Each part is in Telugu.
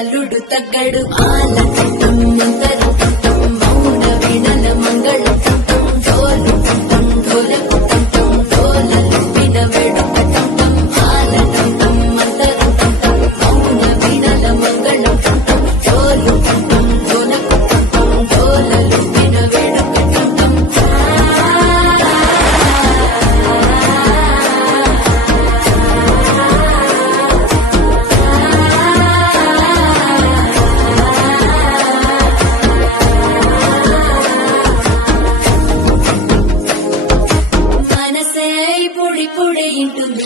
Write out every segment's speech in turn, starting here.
అల్లుడు తగ్గడు ఆలకట్టం మంతర కట్టం మౌన వీణల మంగళ కట్టం డోలు కట్టం డోలకు కట్టం డోలలు విన వేడుక కట్టం ఆలకట్టం మంతర కట్టం మౌన వీణల మంగళ కట్టం డోలు కట్టం డోలకు కట్టం డోలలు విన వేడుక కట్టం పొడి ఇంటుంది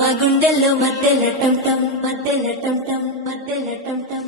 మా గుండెల్లో మధ్యల టం టం మధ్యల టం టం మధ్యల టం టం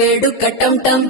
వేడుక టం టం